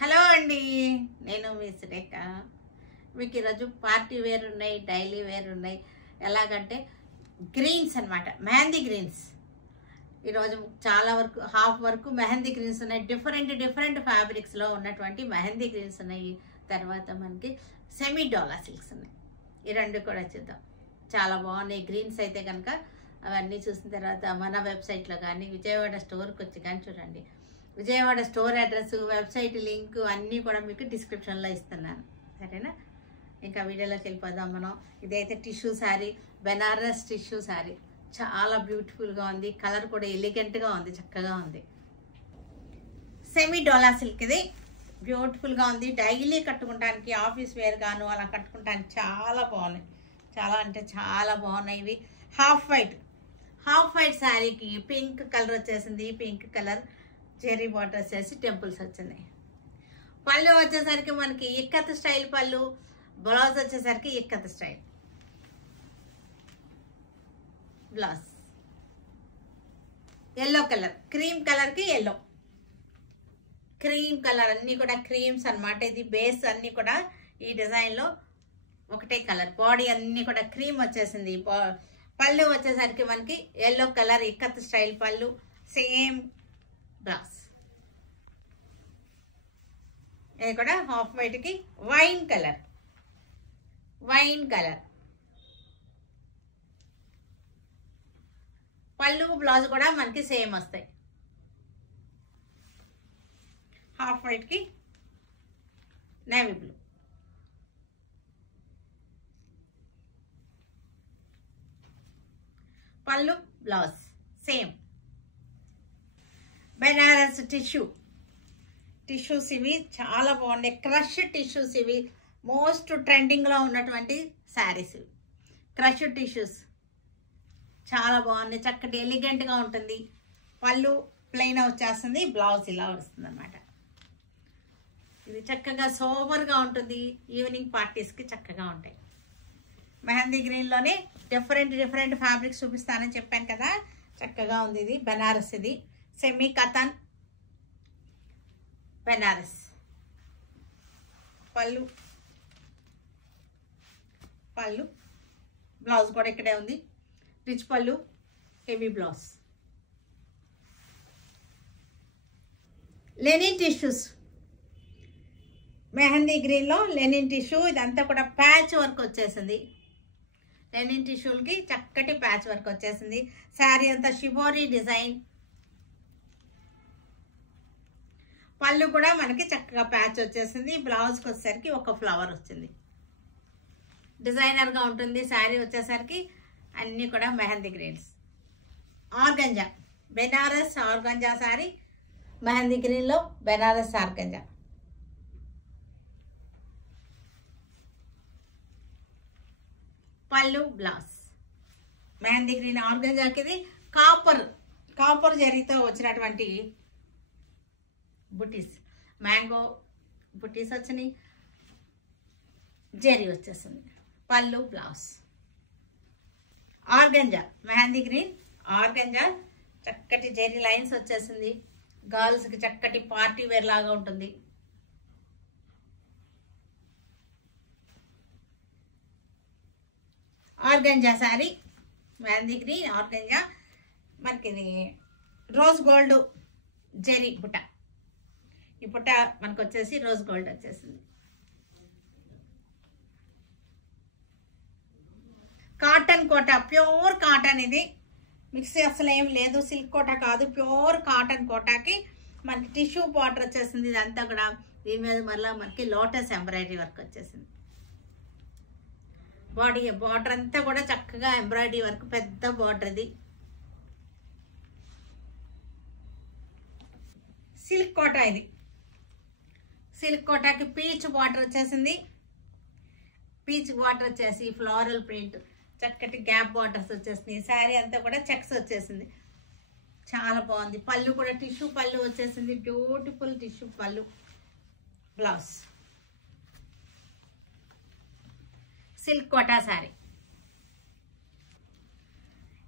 Hello అండి, నేను మీ సురేఖ. మీకు ఈరోజు పార్టీ వేర్ ఉన్నాయి, డైలీ వేర్ ఉన్నాయి. ఎలాగంటే గ్రీన్స్ అన్నమాట, మెహందీ గ్రీన్స్. ఈరోజు చాలా వరకు హాఫ్ వరకు మెహందీ గ్రీన్స్ ఉన్నాయి. డిఫరెంట్ ఫ్యాబ్రిక్స్లో ఉన్నటువంటి మెహందీ గ్రీన్స్ ఉన్నాయి. తర్వాత మనకి సెమీ డోలా సిల్క్స్ ఉన్నాయి. ఈ రెండు కూడా చూద్దాం. చాలా బాగున్నాయి గ్రీన్స్ అయితే కనుక. అవన్నీ చూసిన తర్వాత మన వెబ్సైట్లో కానీ విజయవాడ స్టోర్కి వచ్చి కానీ చూడండి. Vijayawada store address, website link అన్నీ కూడా మీకు డిస్క్రిప్షన్లో ఇస్తున్నాను, సరేనా? ఇంకా వీడియోలోకి వెళ్ళిపోదాం మనం. ఇదైతే టిష్యూ శారీ, బెనారస్ టిష్యూ శారీ. చాలా బ్యూటిఫుల్గా ఉంది, కలర్ కూడా ఎలిగెంట్గా ఉంది, చక్కగా ఉంది. సెమీ డోలా సిల్క్ ఇది, బ్యూటిఫుల్గా ఉంది. డైలీ కట్టుకుంటానికి, ఆఫీస్ వేర్ గాను అలా కట్టుకుంటానికి చాలా బాగున్నాయి. చాలా అంటే చాలా బాగున్నాయి ఇవి. హాఫ్ వైట్ శారీకి పింక్ కలర్ వచ్చేసింది. పింక్ కలర్ చెరీ బార్డర్ వచ్చేసి టెంపుల్స్ వచ్చినాయి. పళ్ళు వచ్చేసరికి మనకి ఇక్కత్ స్టైల్ పళ్ళు, బ్లౌజ్ వచ్చేసరికి ikat style blouse. Yellow colour, cream కలర్కి ఎల్లో, క్రీమ్ కలర్ అన్నీ కూడా క్రీమ్స్ అన్నమాట. ఇది బేస్ అన్నీ కూడా ఈ డిజైన్లో ఒకటే కలర్. బాడీ అన్నీ కూడా క్రీమ్ వచ్చేసింది. పళ్ళు వచ్చేసరికి మనకి ఎల్లో కలర్ ఇక్కత్ స్టైల్ పళ్ళు, సేమ్ బ్లౌజ్. ఇది కూడా హాఫ్ వైట్కి వైన్ కలర్ పళ్ళు, బ్లౌజ్ కూడా మనకి సేమ్ వస్తాయి. హాఫ్ వైట్కి నేవీ బ్లూ. పళ్ళు, బ్లౌజ్ సేమ్. బెనారస్ టిష్యూస్ ఇవి చాలా బాగున్నాయి. క్రష్ టిష్యూస్ ఇవి మోస్ట్ ట్రెండింగ్లో ఉన్నటువంటి శారీస్ ఇవి. క్రష్ టిష్యూస్ చాలా బాగున్నాయి, చక్కటి ఎలిగెంట్గా ఉంటుంది. పళ్ళు ప్లెయిన్ వచ్చేస్తుంది, బ్లౌజ్ ఇలా వస్తుంది అన్నమాట. ఇది చక్కగా సోబర్గా ఉంటుంది, ఈవినింగ్ పార్టీస్కి చక్కగా ఉంటాయి. మెహందీ గ్రీన్లోనే డిఫరెంట్ ఫ్యాబ్రిక్స్ చూపిస్తానని చెప్పాను కదా, చక్కగా ఉంది. ఇది బెనారస్, ఇది సెమీ కథన్ బెనారస్. పళ్ళు, బ్లౌజ్ కూడా ఇక్కడే ఉంది. రిచ్ పళ్ళు, heavy blouse. Linen tissues, mehendi గ్రీన్లో లెనిన్ టిష్యూ. ఇదంతా కూడా ప్యాచ్ వర్క్ వచ్చేసింది. లెనిన్ టిష్యూలకి చక్కటి ప్యాచ్ వర్క్ వచ్చేసింది. శారీ అంతా షిబోరీ డిజైన్. పళ్ళు కూడా మనకి చక్కగా ప్యాచ్ వచ్చేసింది. బ్లౌజ్కి వచ్చేసరికి ఒక ఫ్లవర్ వచ్చింది. డిజైనర్గా ఉంటుంది. శారీ వచ్చేసరికి అన్నీ కూడా mehendi greens. Organza, Banaras organza sari, mehndi గ్రీన్లో బెనారస్ ఆర్గంజా. పళ్ళు, బ్లౌజ్. మెహందీ గ్రీన్ ఆర్గంజాకి ఇది కాపర్ జరీతో వచ్చినటువంటి బుటీస్, మ్యాంగో బుటీస్ వచ్చినాయి. జరీ వచ్చేసింది. పళ్ళు, blouse. Organza, mehndi green organza, చక్కటి జరీ లైన్స్ వచ్చేసింది. గర్ల్స్కి చక్కటి పార్టీ వేర్ లాగా ఉంటుంది. Organza sari, mehndi green organza. మనకి రోజ్ గోల్డ్ జరీ బుట్ట. ఈ బుట్ట మనకు వచ్చేసి రోజ్ గోల్డ్ వచ్చేసింది. కాటన్ కోట, ప్యూర్ కాటన్. ఇది మిక్సీ అసలు ఏం లేదు, సిల్క్ కోట కాదు, ప్యూర్ కాటన్ కోటాకి మనకి టిష్యూ బార్డర్ వచ్చేసింది. ఇదంతా కూడా దీని మీద మళ్ళీ మనకి లోటస్ ఎంబ్రాయిడరీ వర్క్ వచ్చేసింది. బార్డర్ అంతా కూడా చక్కగా ఎంబ్రాయిడరీ వర్క్, పెద్ద బార్డర్. ఇది సిల్క్ కోట. ఇది సిల్క్ కోటాకి పీచ్ బార్డర్ వచ్చేసింది. పీచ్ బార్డర్ వచ్చేసి ఫ్లోరల్ ప్రింట్, చక్కటి గ్యాప్ బార్డర్స్ వచ్చేసింది. శారీ అంతా కూడా చెక్స్ వచ్చేసింది, చాలా బాగుంది. పళ్ళు కూడా టిష్యూ పళ్ళు వచ్చేసింది, బ్యూటిఫుల్ టిష్యూ పళ్ళు. Blouse silk Kota sari.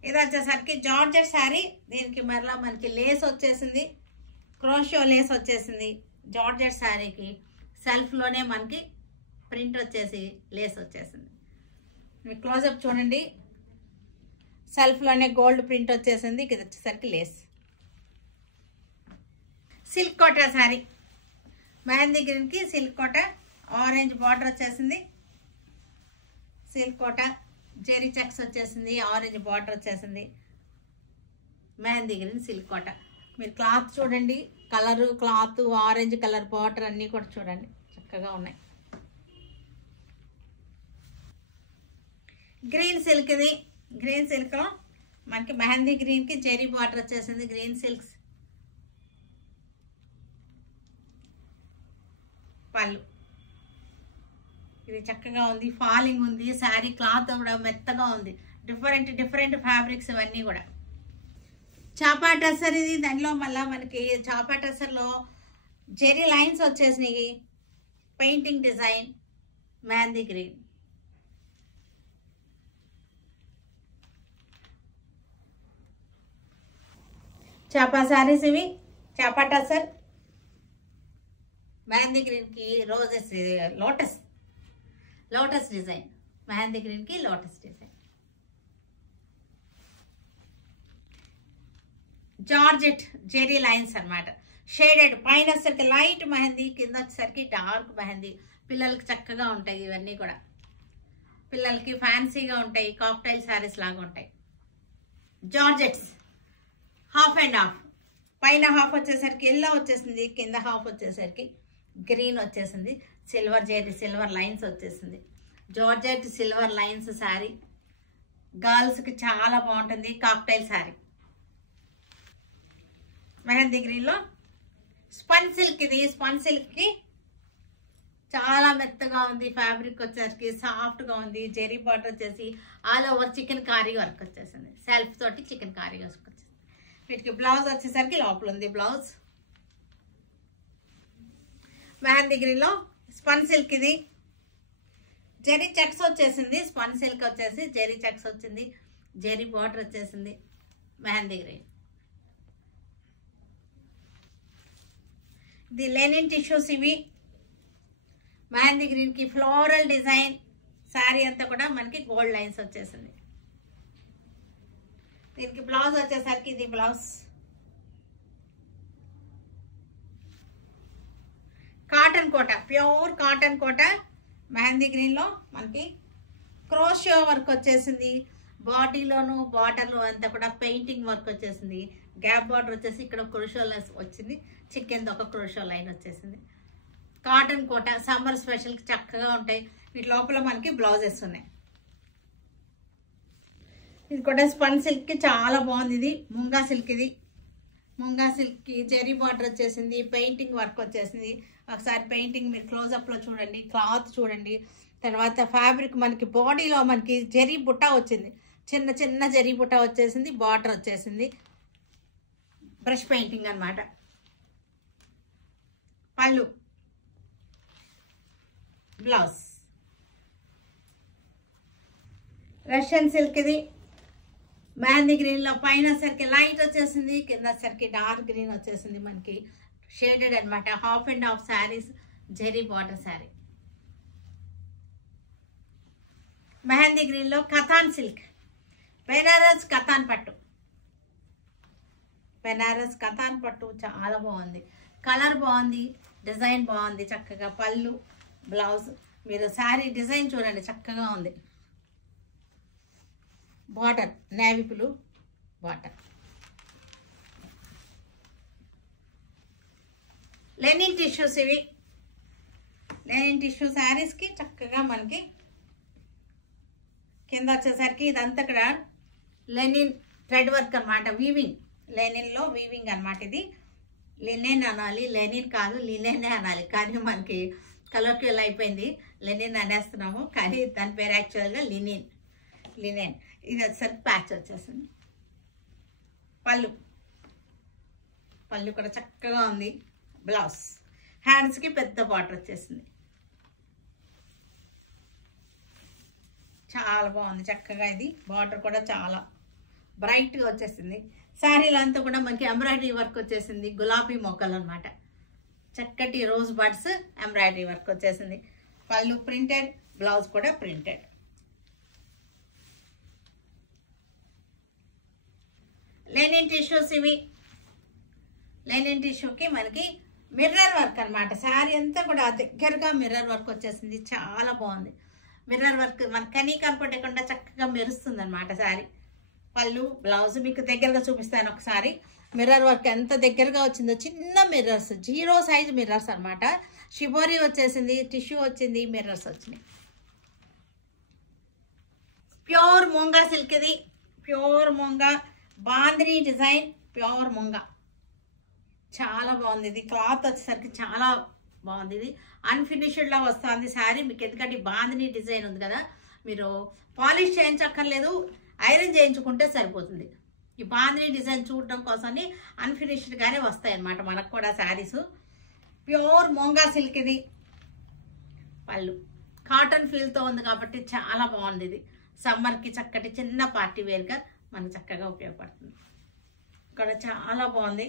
ఇది వచ్చేసరికి జార్జెట్ శారీ. దీనికి మరలా మనకి లేస్ వచ్చేసింది, క్రోషియో లేస్ వచ్చేసింది. జార్జెట్ శారీకి సెల్ఫ్లోనే మనకి ప్రింట్ వచ్చేసి లేస్ వచ్చేసింది. మీకు క్లోజప్ చూడండి, సెల్ఫ్లోనే గోల్డ్ ప్రింట్ వచ్చేసింది. ఇది వచ్చేసరికి లేస్. సిల్క్ కోటా శారీ, మెహందీ గ్రీన్కి సిల్క్ కోటా, ఆరెంజ్ బార్డర్ వచ్చేసింది. సిల్క్ కోటా జెరీ చెక్స్ వచ్చేసింది, ఆరెంజ్ బార్డర్ వచ్చేసింది. Mehndi green silk Kota. మీరు క్లాత్ చూడండి, colour cloth orange colour border అన్నీ కూడా చూడండి చక్కగా ఉన్నాయి. గ్రీన్ సిల్క్, ఇది గ్రీన్ సిల్క్లో మనకి మెహందీ గ్రీన్కి జెరీ బార్డర్ వచ్చేసింది. గ్రీన్ సిల్క్స్ పళ్ళు. ఇది చక్కగా ఉంది, ఫాలింగ్ ఉంది. శారీ క్లాత్ కూడా మెత్తగా ఉంది. డిఫరెంట్ ఫ్యాబ్రిక్స్ ఇవన్నీ కూడా. చాపా టసర్ ఇది. దానిలో మళ్ళీ మనకి చాపా టసర్లో జెరీ లైన్స్ వచ్చేసినాయి. Painting design mehndi green. చాపా శారీస్ ఇవి. చాపా టసర్ మెహందీ గ్రీన్కి రోజెస్, లోటస్ డిజైన్. మెహందీ గ్రీన్కి lotus design. Georgette zari lines అన్నమాట. షేడెడ్, పైన వచ్చేసరికి లైట్ మెహందీ, కింద వచ్చేసరికి డార్క్ మెహందీ. పిల్లలకి చక్కగా ఉంటాయి ఇవన్నీ కూడా. పిల్లలకి ఫ్యాన్సీగా ఉంటాయి, కాక్టైల్ శారీస్ లాగా ఉంటాయి. Georgettes half and half. పైన హాఫ్ వచ్చేసరికి ఎల్లో వచ్చేసింది, కింద హాఫ్ వచ్చేసరికి గ్రీన్ వచ్చేసింది. సిల్వర్ జెరీ, సిల్వర్ లైన్స్ వచ్చేసింది. జార్జెట్ సిల్వర్ లైన్స్ శారీ గర్ల్స్కి చాలా బాగుంటుంది. కాక్టైల్ శారీ. మెహందీ గ్రీన్లో స్పన్ సిల్క్. ఇది స్పన్ సిల్క్కి చాలా మెత్తగా ఉంది. ఫ్యాబ్రిక్ వచ్చేసరికి సాఫ్ట్గా ఉంది. జెరీ బార్డర్ వచ్చేసి all over chikankari work వచ్చేసింది. సెల్ఫ్ తోటి చికెన్ కారీ వర్క్ వచ్చేసింది. వీటికి బ్లౌజ్ వచ్చేసరికి లోపల ఉంది బ్లౌజ్. మెహందీ గ్రీన్లో స్పన్ సిల్క్. ఇది జెరీ చెక్స్ వచ్చేసింది. స్పన్ సిల్క్ వచ్చేసి జెరీ చెక్స్ వచ్చింది. జెరీ బార్డర్ వచ్చేసింది. మెహందీ గ్రీన్. ఇది లెనిన్ టిష్యూస్ ఇవి. మెహందీ గ్రీన్కి ఫ్లోరల్ డిజైన్. శారీ అంతా కూడా మనకి గోల్డ్ లైన్స్ వచ్చేసింది. దీనికి బ్లౌజ్ వచ్చేసరికి ఇది బ్లౌజ్. కాటన్ కోట, ప్యూర్ కాటన్ కోట. మెహందీ గ్రీన్లో మనకి క్రోషో వర్క్ వచ్చేసింది. బాడీలోను బార్డర్లో అంతా కూడా పెయింటింగ్ వర్క్ వచ్చేసింది. గ్యాప్ బార్డర్ వచ్చేసి ఇక్కడ క్రోషో వచ్చింది. చికెన్ ఒక క్రోషో లైన్ వచ్చేసింది. కాటన్ కోట సమ్మర్ స్పెషల్కి చక్కగా ఉంటాయి. వీటి లోపల మనకి బ్లౌజెస్ ఉన్నాయి. ఇది కూడా స్పన్ సిల్క్కి చాలా బాగుంది. ఇది ముంగా సిల్క్. ఇది ముంగా సిల్క్కి జెరీ బార్డర్ వచ్చేసింది. పెయింటింగ్ వర్క్ వచ్చేసింది. ఒకసారి పెయింటింగ్ మీరు క్లోజప్లో చూడండి, క్లాత్ చూడండి. తర్వాత ఫ్యాబ్రిక్ మనకి బాడీలో మనకి జెరీ బుట్ట వచ్చింది. చిన్న జెరీ బుట్ట వచ్చేసింది. బార్డర్ వచ్చేసింది. బ్రష్ పెయింటింగ్ అన్నమాట. పళ్ళు, బ్లౌజ్. Russian silk. ఇది మెహందీ గ్రీన్లో పైన సరికి లైట్ వచ్చేసింది, కింద సరికి డార్క్ గ్రీన్ వచ్చేసింది. మనకి షేడెడ్ అనమాట. Half and half sarees, zari border sari. Mehndi గ్రీన్లో కథాన్ సిల్క్, బెనారస్ కథాన్ పట్టు. బెనారస్ కథాన్ పట్టు చాలా బాగుంది. కలర్ బాగుంది, డిజైన్ బాగుంది. చక్కగా పళ్ళు, బ్లౌజ్. మీరు శారీ డిజైన్ చూడండి చక్కగా ఉంది. Border navy blue border. Linen tissues ఇవి. లెనిన్ టిష్యూ శారీస్కి చక్కగా మనకి కింద వచ్చేసరికి ఇదంతా కూడా లెనిన్ థ్రెడ్ వర్క్ అనమాట. వీవింగ్, లెనిన్లో వీవింగ్ అనమాట. ఇది లినెన్ అనాలి, లెనిన్ కాదు, లినెనే అనాలి. కానీ మనకి కలర్క్యువల్ అయిపోయింది, లెనిన్ అనేస్తున్నాము. కానీ దాని పేరు యాక్చువల్గా లినెన్. ఇది వచ్చేసరికి ప్యాచ్ వచ్చేసింది. పళ్ళు కూడా చక్కగా ఉంది. బ్లౌజ్, హ్యాండ్స్కి పెద్ద బార్డర్ వచ్చేసింది. చాలా బాగుంది చక్కగా. ఇది బార్డర్ కూడా చాలా బ్రైట్గా వచ్చేసింది. శారీలో అంతా కూడా మనకి ఎంబ్రాయిడరీ వర్క్ వచ్చేసింది. గులాబీ మొక్కలు అనమాట. చక్కటి రోజ్ బడ్స్ ఎంబ్రాయిడరీ వర్క్ వచ్చేసింది. పళ్ళు ప్రింటెడ్, బ్లౌజ్ కూడా ప్రింటెడ్. లెనిన్ టిష్యూస్ ఇవి. లెనిన్ టిష్యూకి మనకి మిర్రర్ వర్క్ అనమాట. శారీ అంతా కూడా దగ్గరగా మిర్రర్ వర్క్ వచ్చేసింది. చాలా బాగుంది. మిర్రర్ వర్క్ మన కనీ కనపడకుండా చక్కగా మెరుస్తుంది అనమాట శారీ. పళ్ళు బ్లౌజ్ మీకు దగ్గరగా చూపిస్తాను ఒకసారి. మిర్రర్ వర్క్ ఎంత దగ్గరగా వచ్చిందో, చిన్న మిర్రర్స్, 0 సైజ్ మిర్రర్స్ అనమాట. షిబోరి వచ్చేసింది, టిష్యూ వచ్చింది, మిర్రర్స్ వచ్చినాయి. ప్యూర్ మూంగా సిల్క్ ఇది. ప్యూర్ మూంగా బాందిని డిజైన్, ప్యూర్ మూంగా చాలా బాగుంది. ఇది క్లాత్ వచ్చేసరికి చాలా బాగుంది. ఇది అన్ఫినిష్డ్లా వస్తుంది శారీ మీకు. ఎందుకంటే బాందిని డిజైన్ ఉంది కదా, మీరు పాలిష్ చేయించక్కర్లేదు, ఐరన్ చేయించుకుంటే సరిపోతుంది. ఈ బాందిని డిజైన్ చూడడం కోసమని అన్ఫినిష్డ్గానే వస్తాయి అన్నమాట మనకు కూడా శారీస్. ప్యూర్ మూంగా సిల్క్ ఇది. పళ్ళు కాటన్ ఫీల్తో ఉంది కాబట్టి చాలా బాగుంది. ఇది సమ్మర్కి చక్కటి చిన్న పార్టీ వేర్గా మనకు చక్కగా ఉపయోగపడుతుంది. ఇక్కడ చాలా బాగుంది.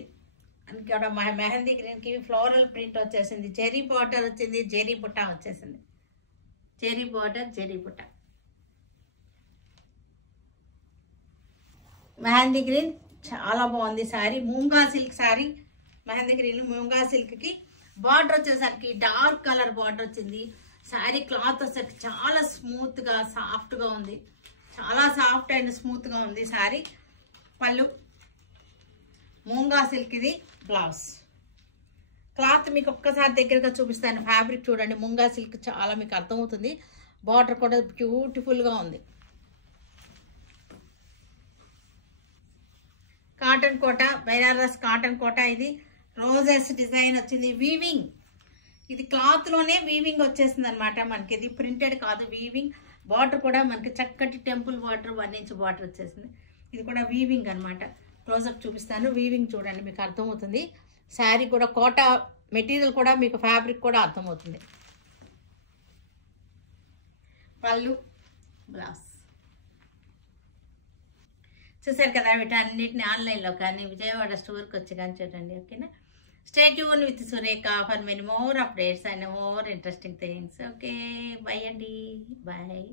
ఇక్కడ మెహందీ గ్రీన్కి ఫ్లోరల్ ప్రింట్ వచ్చేసింది. జెరీ బార్డర్ వచ్చింది, జెరీ బుట్ట వచ్చేసింది. జెరీ బార్డర్, జెరీ బుట్ట. మెహందీ గ్రీన్ చాలా బాగుంది sari. మూంగా silk sari. Mehndi green మూంగా సిల్క్కి border వచ్చేసరికి డార్క్ కలర్ బార్డర్ వచ్చింది. శారీ క్లాత్ వచ్చేసరికి చాలా స్మూత్గా సాఫ్ట్గా ఉంది. చాలా సాఫ్ట్ అండ్ స్మూత్గా ఉంది శారీ. పళ్ళు మూంగా సిల్క్ ఇది. బ్లౌజ్ క్లాత్ మీకు ఒక్కసారి దగ్గరగా చూపిస్తాను. ఫ్యాబ్రిక్ చూడండి, మూంగా సిల్క్ చాలా మీకు అర్థమవుతుంది. బార్డర్ కూడా బ్యూటిఫుల్గా ఉంది. కాటన్ కోట, బెనారస్ కాటన్ కోట. ఇది రోజెస్ డిజైన్ వచ్చింది. వీవింగ్, ఇది క్లాత్లోనే వీవింగ్ వచ్చేసింది అనమాట మనకి. ఇది ప్రింటెడ్ కాదు, వీవింగ్. బార్డర్ కూడా మనకి చక్కటి టెంపుల్ బార్డర్, 1 ఇంచ్ బార్డర్ వచ్చేసింది. ఇది కూడా వీవింగ్ అనమాట. క్లోజప్ చూపిస్తాను. వీవింగ్ చూడండి మీకు అర్థమవుతుంది. శారీ కూడా కోట మెటీరియల్ కూడా మీకు ఫ్యాబ్రిక్ కూడా అర్థమవుతుంది. పళ్ళు బ్లౌజ్ చూసారు కదా. వీటన్నిటిని ఆన్లైన్లో కానీ విజయవాడ స్టోర్కి వచ్చి కానీ చూడండి. ఓకేనా? Stay tune with Surekha for many more updates and more interesting things. Okay, by అండి, బాయ్.